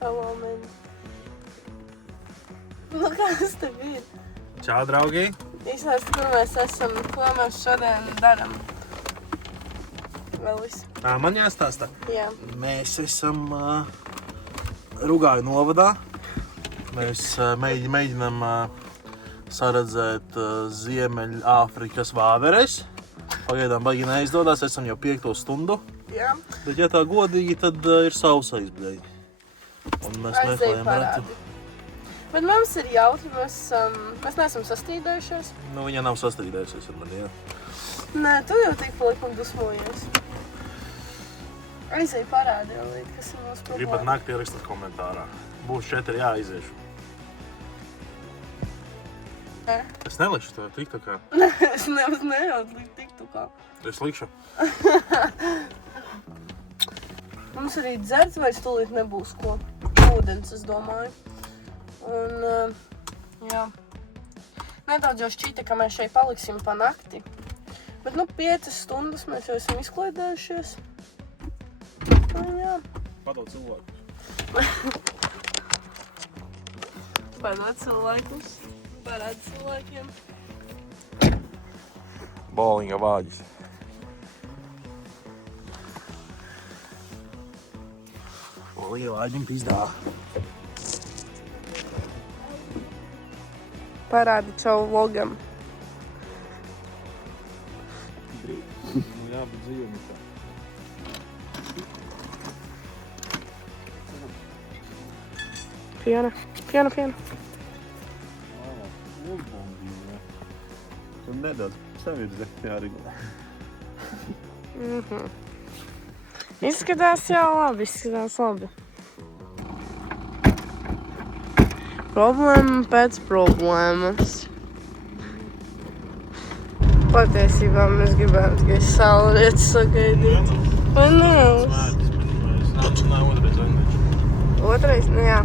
Hello, man. Nu, kas tev ir? Čau, draugi! Izstāsti, kur mēs esam, ko mēs šodien daram. Vēl viss. Man jāstāsta. Jā. Mēs esam Rugāju novadā. Mēs mēģinām saredzēt Ziemeļāfrikas vāveres. Pagaidām baigi neizdodas, esam jau 5. stundu. Jā. Bet, ja tā godīgi, tad ir sausais, bļaigi. Un mēs meklējam ratu. Bet mums ir jautri, mēs neesam sastīdējušies. Nu, viņa nav sastīdējusies ar mani, jā. Nē, tu jau tik palikumi dusmojies. Aizēj parādi, kas ir mūsu problēma. Gribat nākt ierakstāt komentārā. Būs 4 jāiziešu. Nē. Es nelikšu to tiktokā. Es nevaru likt tiktokā. Es likšu. Mums arī dzert vairs tūlīt nebūs ko. Ūdens, es domāju. Un, jā. Nedaudz jau šķīta, ka mēs šeit paliksim pa nakti. Bet, 5 stundas mēs jau esam izklaidējušies. Un, jā. Padod cilvēku. Padod cilvēkus. Parādi cilvēkiem. Bowlinga vāģis. Bowlinga vāģim pizdā. Parādi čau vlogam. Jā, bet dzīvumi tā. Piena. Tu nedaudz savirzi jārīgo. Izskatās jau labi, Problēma pēc problēmas. Patiesībā mēs gribētu tikai saulrietis sagaidīt. Vai ne? Nā, otrais aizveģi. Otrais, jā.